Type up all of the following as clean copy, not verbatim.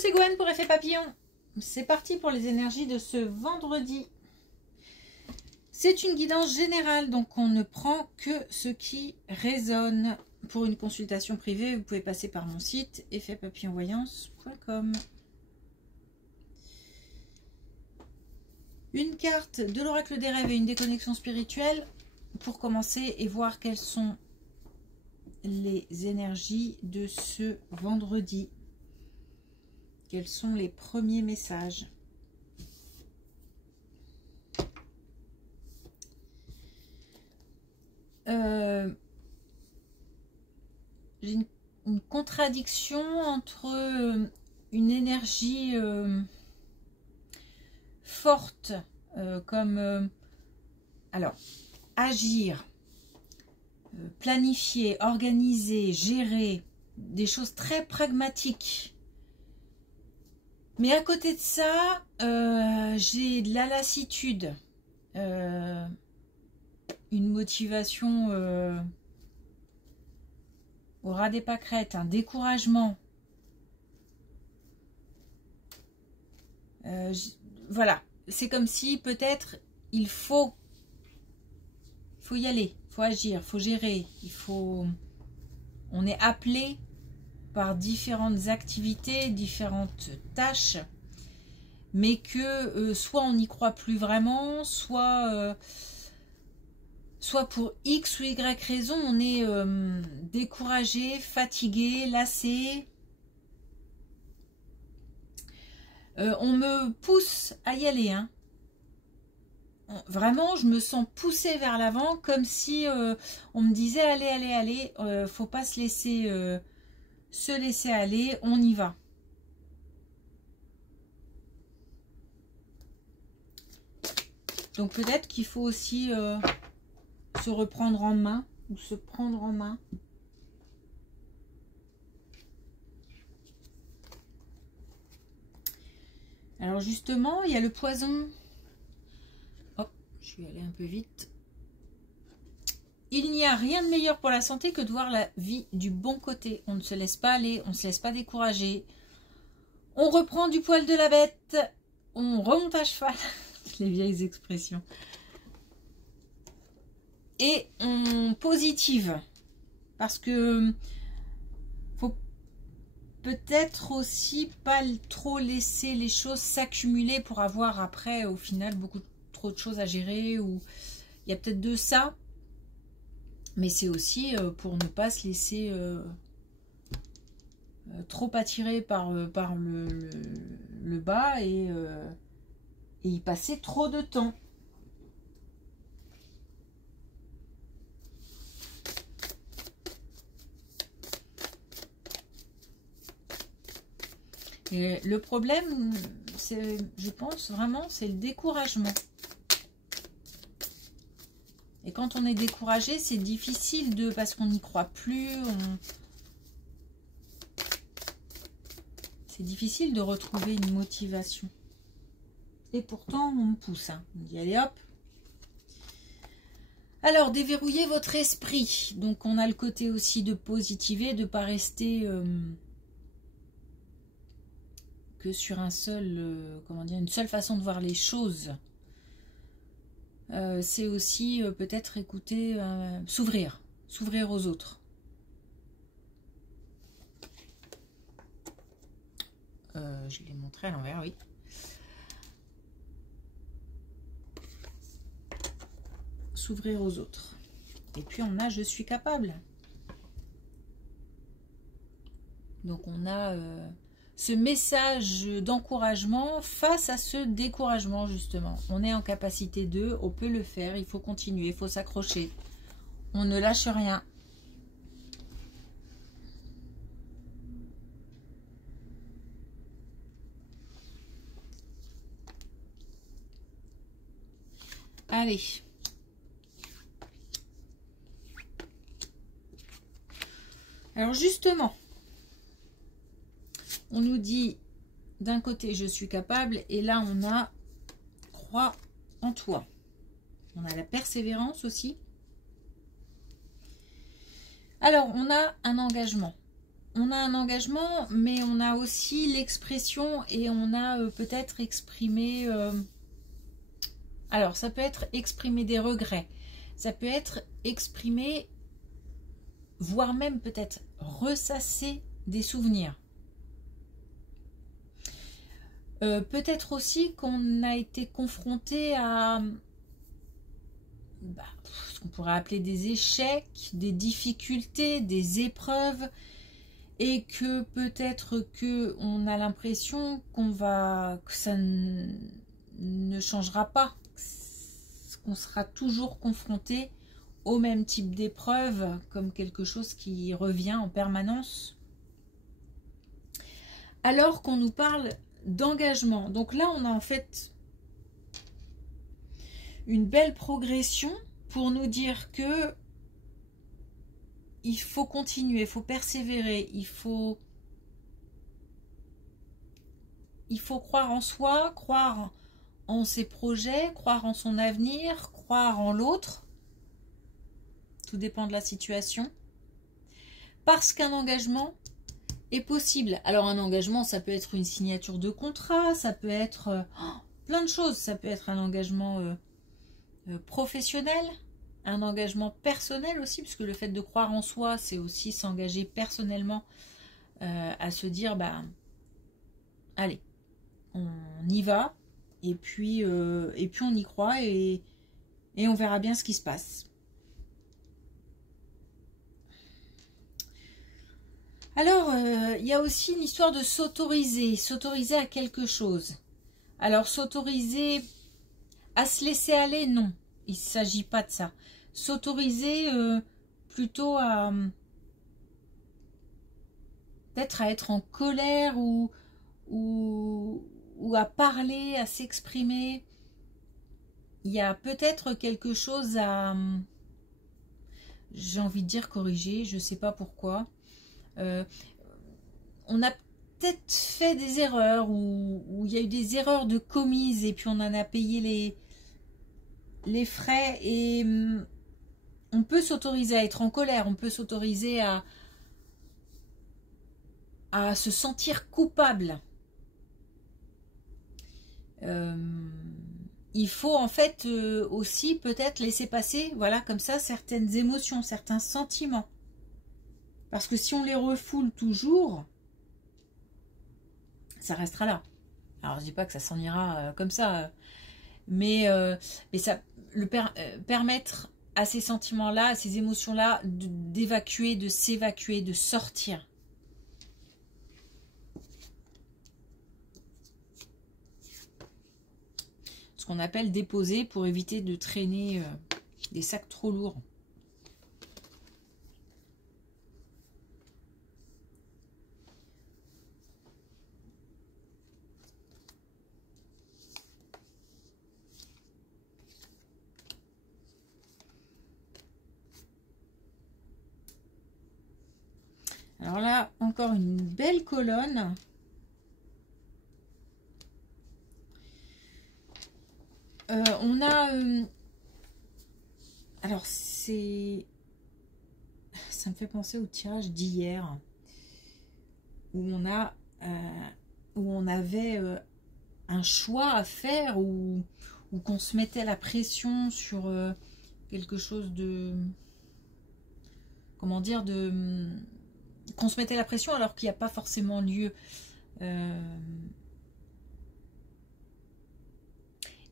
c'est Gwen pour Effet Papillon. C'est parti pour les énergies de ce vendredi. C'est une guidance générale, donc on ne prend que ce qui résonne. Pour une consultation privée, vous pouvez passer par mon site effetpapillonvoyance.com. Une carte de l'oracle des rêves et une déconnexion spirituelle pour commencer et voir quelles sont les énergies de ce vendredi. Quels sont les premiers messages? J'ai une contradiction entre une énergie forte comme alors agir, planifier, organiser, gérer, des choses très pragmatiques. Mais à côté de ça, j'ai de la lassitude, une motivation au ras des pâquerettes, un découragement. Voilà, c'est comme si peut-être il faut y aller, il faut agir, il faut gérer, on est appelé par différentes activités, différentes tâches, mais que soit on n'y croit plus vraiment, soit pour X ou Y raison, on est découragé, fatigué, lassé. On me pousse à y aller, hein. Vraiment, je me sens poussée vers l'avant, comme si on me disait allez, allez, allez, faut pas se laisser aller, on y va. Donc peut-être qu'il faut aussi se reprendre en main ou se prendre en main. Alors justement, il y a le poison. Hop, je vais aller un peu vite. Il n'y a rien de meilleur pour la santé que de voir la vie du bon côté. On ne se laisse pas aller, on ne se laisse pas décourager. On reprend du poil de la bête, on remonte à cheval. Les vieilles expressions. Et on positive. Parce que faut peut-être aussi pas trop laisser les choses s'accumuler pour avoir après au final beaucoup trop de choses à gérer. Ou il y a peut-être de ça. Mais c'est aussi pour ne pas se laisser trop attirer par le bas et y passer trop de temps. Et le problème, c'est, je pense vraiment, c'est le découragement. Et quand on est découragé, c'est difficile parce qu'on n'y croit plus. C'est difficile de retrouver une motivation. Et pourtant, on me pousse. Hein. On dit, allez hop. Alors, déverrouillez votre esprit. Donc, on a le côté aussi de positiver, de ne pas rester que sur un seul, comment dire, une seule façon de voir les choses. C'est aussi peut-être écouter, s'ouvrir aux autres. Je l'ai montré à l'envers, oui. S'ouvrir aux autres. Et puis on a je suis capable. Donc on a ce message d'encouragement face à ce découragement justement. On est en capacité de, on peut le faire, il faut continuer, il faut s'accrocher. On ne lâche rien. Allez. Alors justement, on nous dit d'un côté je suis capable et là on a crois en toi. On a la persévérance aussi. Alors on a un engagement. on a un engagement, mais on a aussi l'expression et on a peut-être exprimé... alors, ça peut être exprimer des regrets. Ça peut être exprimer, voire même peut-être ressasser des souvenirs. Peut-être aussi qu'on a été confronté à ce qu'on pourrait appeler des échecs, des difficultés, des épreuves, et que peut-être qu'on a l'impression que ça ne changera pas, qu'on sera toujours confronté au même type d'épreuve, comme quelque chose qui revient en permanence. Alors qu'on nous parle d'engagement. Donc là, on a en fait une belle progression pour nous dire que il faut continuer, il faut persévérer, il faut croire en soi, croire en ses projets, croire en son avenir, croire en l'autre. Tout dépend de la situation. Parce qu'un engagement est possible. Alors un engagement, ça peut être une signature de contrat, ça peut être plein de choses. Ça peut être un engagement professionnel, un engagement personnel aussi, parce que le fait de croire en soi, c'est aussi s'engager personnellement à se dire, allez, on y va, et puis on y croit, et on verra bien ce qui se passe. Alors, il y a aussi une histoire de s'autoriser à quelque chose. Alors, s'autoriser à se laisser aller, non, il ne s'agit pas de ça. S'autoriser plutôt à peut-être à être en colère ou à parler, à s'exprimer. Il y a peut-être quelque chose à, j'ai envie de dire corriger, je ne sais pas pourquoi. On a peut-être fait des erreurs ou il y a eu des erreurs de commises et puis on en a payé les frais, et on peut s'autoriser à être en colère, on peut s'autoriser à se sentir coupable. Il faut en fait aussi peut-être laisser passer, voilà, comme ça, certaines émotions, certains sentiments. Parce que si on les refoule toujours, ça restera là. Alors je dis pas que ça s'en ira comme ça, mais ça permettre à ces sentiments-là, à ces émotions-là, d'évacuer, de s'évacuer, de sortir. Ce qu'on appelle déposer pour éviter de traîner des sacs trop lourds. Alors là, encore une belle colonne. On a... alors, c'est... Ça me fait penser au tirage d'hier. Où on avait un choix à faire, ou qu'on se mettait la pression sur quelque chose de... Comment dire, qu'on se mettait la pression alors qu'il n'y a pas forcément lieu.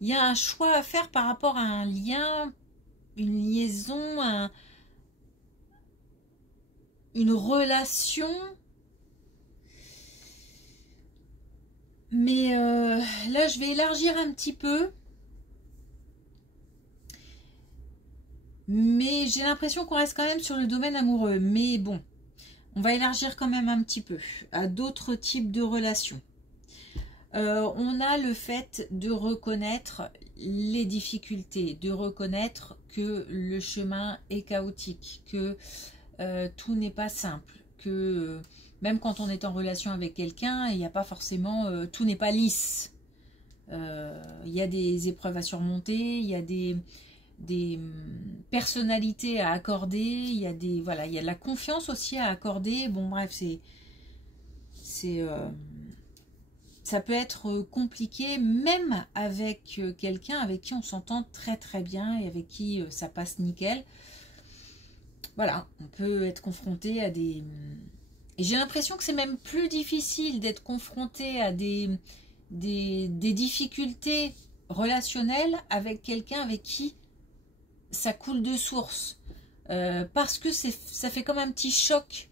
Il y a un choix à faire par rapport à un lien, une liaison, une relation. Mais là, je vais élargir un petit peu. Mais j'ai l'impression qu'on reste quand même sur le domaine amoureux. Mais bon, on va élargir quand même un petit peu à d'autres types de relations. On a le fait de reconnaître les difficultés, de reconnaître que le chemin est chaotique, que tout n'est pas simple, que même quand on est en relation avec quelqu'un, il n'y a pas forcément, tout n'est pas lisse. Il y a des épreuves à surmonter, il y a des personnalités à accorder, il y a voilà, il y a de la confiance aussi à accorder. Bon bref, ça peut être compliqué même avec quelqu'un avec qui on s'entend très très bien et avec qui ça passe nickel. Voilà, on peut être confronté à des... Et j'ai l'impression que c'est même plus difficile d'être confronté à des difficultés relationnelles avec quelqu'un avec qui ça coule de source. Parce que ça fait comme un petit choc.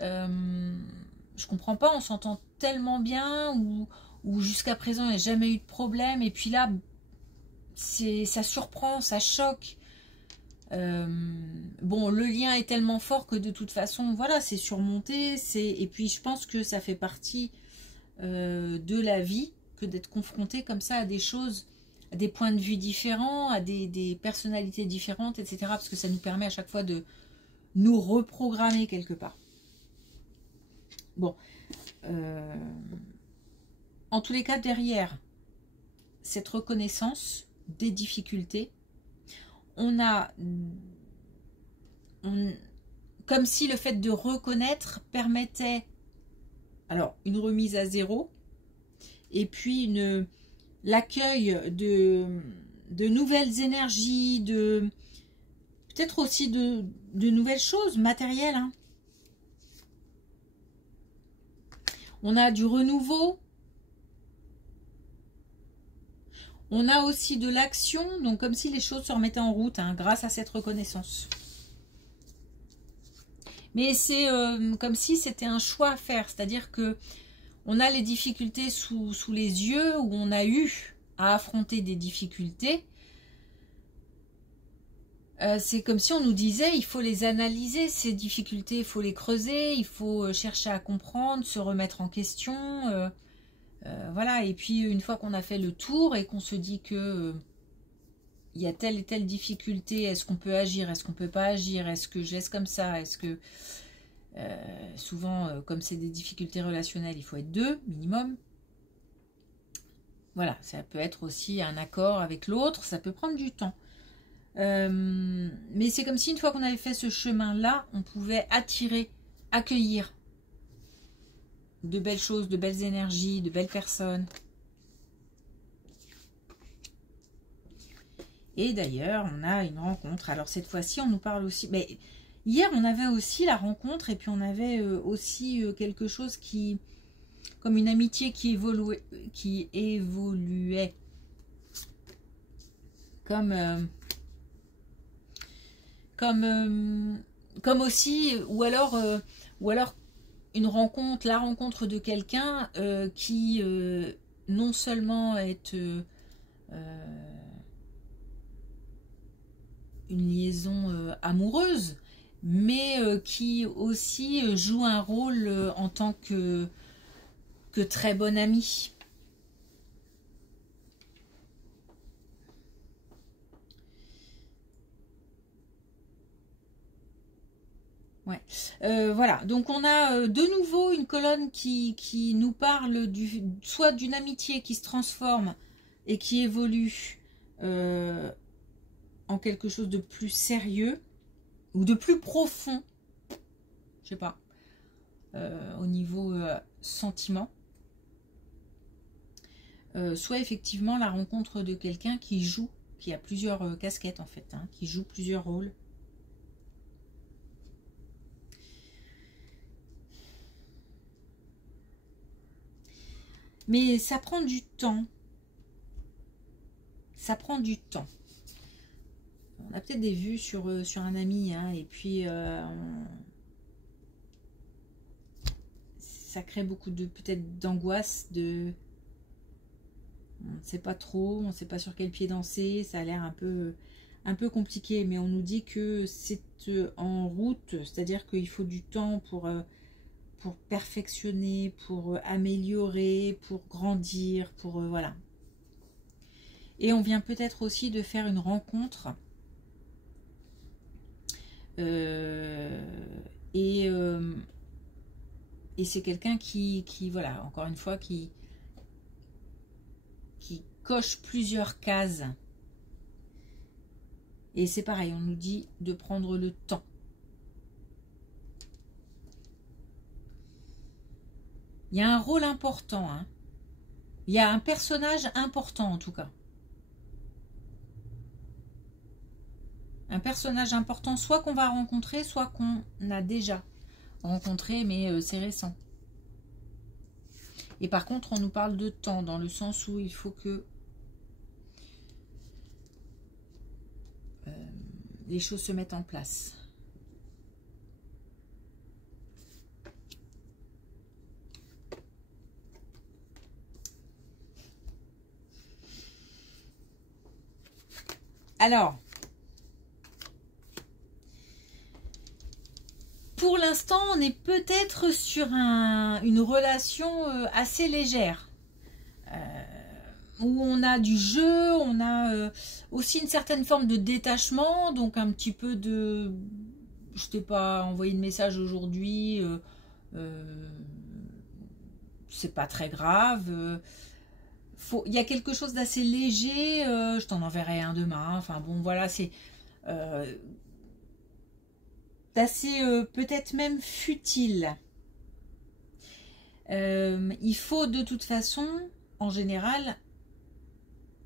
Je comprends pas, on s'entend tellement bien ou jusqu'à présent il n'y a jamais eu de problème. Et puis là, ça surprend, ça choque. Bon, le lien est tellement fort que de toute façon, voilà, c'est surmonté. Et puis je pense que ça fait partie de la vie que d'être confronté comme ça à des choses, à des points de vue différents, à des personnalités différentes, etc. Parce que ça nous permet à chaque fois de nous reprogrammer quelque part. Bon, en tous les cas, derrière cette reconnaissance des difficultés, on a, comme si le fait de reconnaître permettait, alors, une remise à zéro, et puis l'accueil de nouvelles énergies, peut-être aussi de nouvelles choses matérielles. Hein. On a du renouveau. On a aussi de l'action, donc comme si les choses se remettaient en route hein, grâce à cette reconnaissance. Mais c'est comme si c'était un choix à faire, c'est-à-dire que on a les difficultés sous les yeux, où on a eu à affronter des difficultés. C'est comme si on nous disait, il faut les analyser, ces difficultés, il faut les creuser, il faut chercher à comprendre, se remettre en question. Voilà, et puis une fois qu'on a fait le tour et qu'on se dit que il y a telle et telle difficulté, est-ce qu'on peut agir, est-ce qu'on peut pas agir, est-ce que je laisse comme ça, est-ce que... souvent, comme c'est des difficultés relationnelles, il faut être deux, minimum. Voilà, ça peut être aussi un accord avec l'autre, ça peut prendre du temps. Mais c'est comme si une fois qu'on avait fait ce chemin-là, on pouvait accueillir de belles choses, de belles énergies, de belles personnes. Et d'ailleurs, on a une rencontre. Alors cette fois-ci, on nous parle aussi... Mais hier, on avait aussi la rencontre et puis on avait aussi quelque chose qui... Comme une amitié qui évoluait. Comme aussi... Ou alors une rencontre, la rencontre de quelqu'un qui non seulement est une liaison amoureuse, mais qui aussi joue un rôle en tant que très bon ami. Ouais. Voilà, donc on a de nouveau une colonne qui nous parle soit d'une amitié qui se transforme et qui évolue en quelque chose de plus sérieux ou de plus profond, je sais pas, au niveau sentiment, soit effectivement la rencontre de quelqu'un qui a plusieurs casquettes en fait, hein, qui joue plusieurs rôles. Mais ça prend du temps. Ça prend du temps. On a peut-être des vues sur un ami, hein, et puis ça crée beaucoup de peut-être d'angoisse, on ne sait pas trop, on ne sait pas sur quel pied danser, ça a l'air un peu compliqué, mais on nous dit que c'est en route, c'est-à-dire qu'il faut du temps pour perfectionner, pour améliorer, pour grandir, pour voilà. Et on vient peut-être aussi de faire une rencontre et c'est quelqu'un qui voilà, encore une fois, qui coche plusieurs cases Et c'est pareil, on nous dit de prendre le temps. Il y a un rôle important, hein. Il y a un personnage important en tout cas. Un personnage important, soit qu'on va rencontrer, soit qu'on a déjà rencontré, mais c'est récent. Et par contre, on nous parle de temps, dans le sens où il faut que les choses se mettent en place. Alors, pour l'instant, on est peut-être sur une relation assez légère. Où on a du jeu, on a aussi une certaine forme de détachement, donc un petit peu de... Je t'ai pas envoyé de message aujourd'hui, c'est pas très grave. Il y a quelque chose d'assez léger, je t'en enverrai un demain, enfin bon voilà, c'est d'assez peut-être même futile. Il faut de toute façon, en général,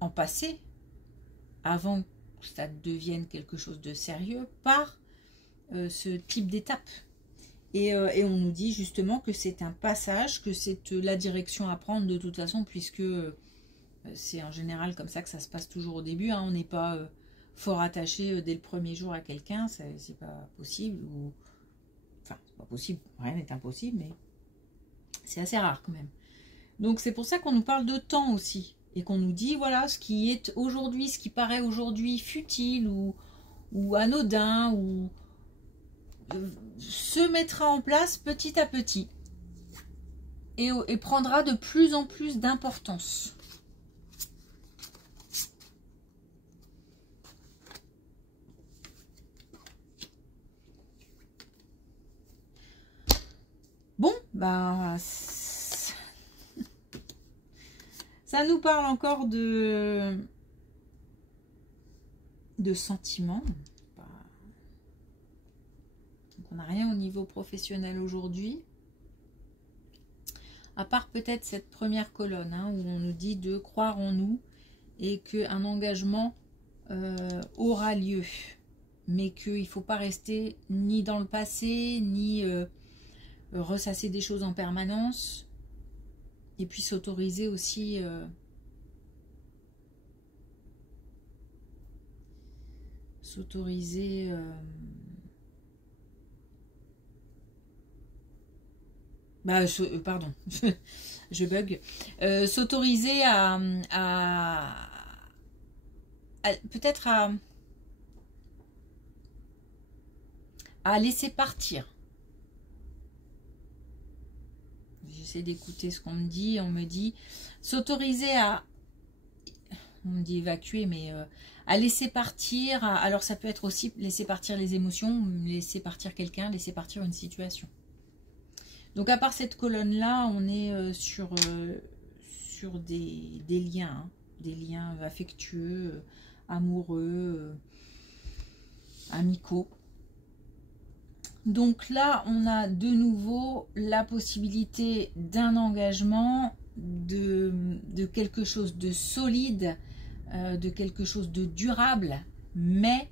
en passer, avant que ça devienne quelque chose de sérieux, par ce type d'étape. Et on nous dit justement que c'est un passage, que c'est la direction à prendre de toute façon, puisque c'est en général comme ça que ça se passe toujours au début, hein. On n'est pas fort attaché dès le premier jour à quelqu'un, c'est pas possible, ou enfin c'est pas possible, rien n'est impossible, mais c'est assez rare quand même. Donc c'est pour ça qu'on nous parle de temps aussi, et qu'on nous dit voilà, ce qui est aujourd'hui, ce qui paraît aujourd'hui futile ou anodin, ou se mettra en place petit à petit et prendra de plus en plus d'importance. Bon, bah, ça nous parle encore de sentiments. Donc on n'a rien au niveau professionnel aujourd'hui. À part peut-être cette première colonne, hein, où on nous dit de croire en nous et qu'un engagement aura lieu. Mais qu'il ne faut pas rester ni dans le passé, ni ressasser des choses en permanence. Et puis s'autoriser aussi pardon, je bug. S'autoriser peut-être à laisser partir. J'essaie d'écouter ce qu'on me dit. On me dit s'autoriser à... On me dit évacuer, mais à laisser partir. Alors ça peut être aussi laisser partir les émotions, laisser partir quelqu'un, laisser partir une situation. Donc à part cette colonne-là, on est sur des liens, hein, des liens affectueux, amoureux, amicaux. Donc là, on a de nouveau la possibilité d'un engagement, de quelque chose de solide, de quelque chose de durable, mais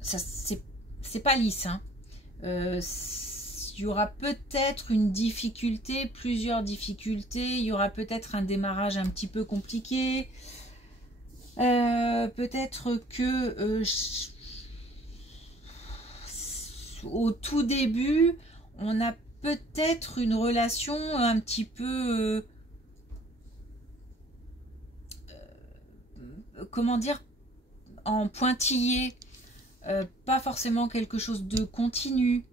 ça c'est pas lisse, hein. Il y aura peut-être une difficulté, plusieurs difficultés, il y aura peut-être un démarrage un petit peu compliqué, peut-être que au tout début, on a peut-être une relation un petit peu, comment dire, en pointillé, pas forcément quelque chose de continu.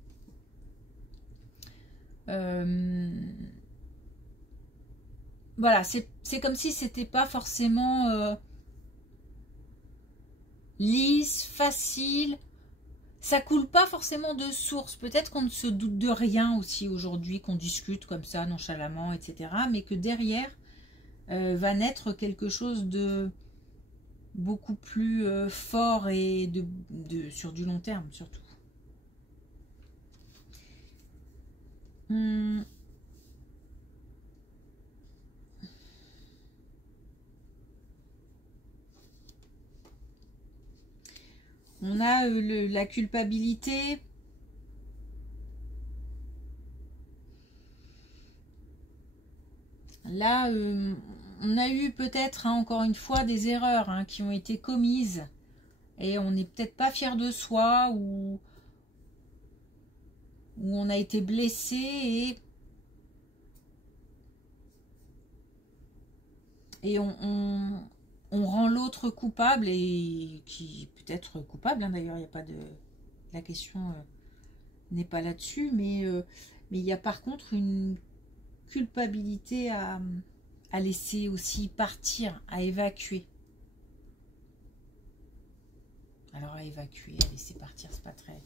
Voilà, c'est comme si c'était pas forcément lisse, facile. Ça coule pas forcément de source. Peut-être qu'on ne se doute de rien aussi aujourd'hui, qu'on discute comme ça nonchalamment, etc. Mais que derrière va naître quelque chose de beaucoup plus fort et sur du long terme surtout. On a la culpabilité. Là, on a eu peut-être, hein, encore une fois, des erreurs, hein, qui ont été commises. Et on n'est peut-être pas fier de soi ou on a été blessé et on rend l'autre coupable et qui peut être coupable, hein, d'ailleurs, il n'y a pas de... La question n'est pas là-dessus, mais il y a par contre une culpabilité à laisser aussi partir, à évacuer. Alors à évacuer, à laisser partir, c'est pas très...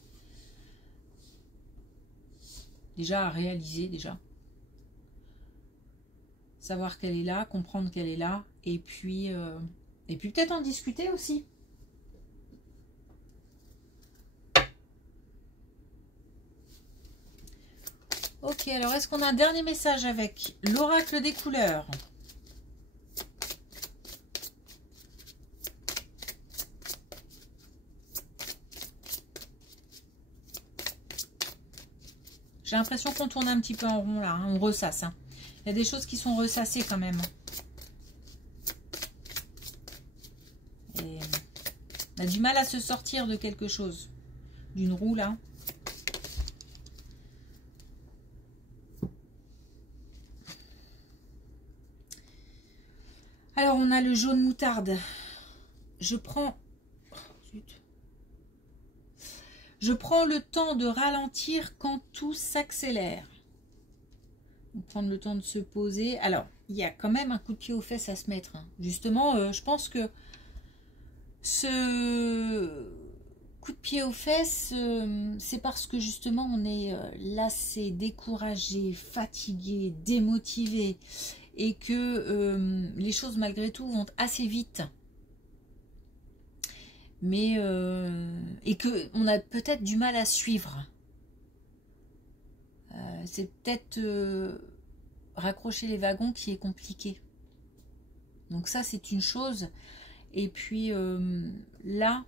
Déjà à réaliser, déjà. Savoir qu'elle est là, comprendre qu'elle est là, et puis peut-être en discuter aussi. Ok, alors est-ce qu'on a un dernier message avec l'oracle des couleurs? J'ai l'impression qu'on tourne un petit peu en rond là, hein, on ressasse. Hein. Il y a des choses qui sont ressassées quand même. Et on a du mal à se sortir de quelque chose. D'une roue là. Alors on a le jaune moutarde. Je prends le temps de ralentir quand tout s'accélère. Prendre le temps de se poser. Alors, il y a quand même un coup de pied aux fesses à se mettre. Hein. Justement, je pense que ce coup de pied aux fesses, c'est parce que justement on est lassé, découragé, fatigué, démotivé et que les choses malgré tout vont assez vite. Mais et que on a peut-être du mal à suivre. C'est peut-être raccrocher les wagons qui est compliqué. Donc ça c'est une chose. Et puis là,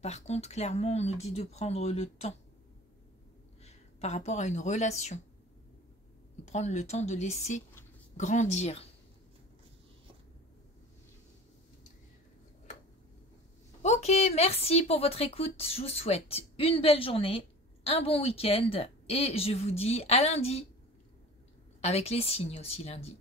par contre, clairement, on nous dit de prendre le temps par rapport à une relation. De prendre le temps de laisser grandir. Ok, merci pour votre écoute. Je vous souhaite une belle journée, un bon week-end et je vous dis à lundi. Avec les signes aussi lundi.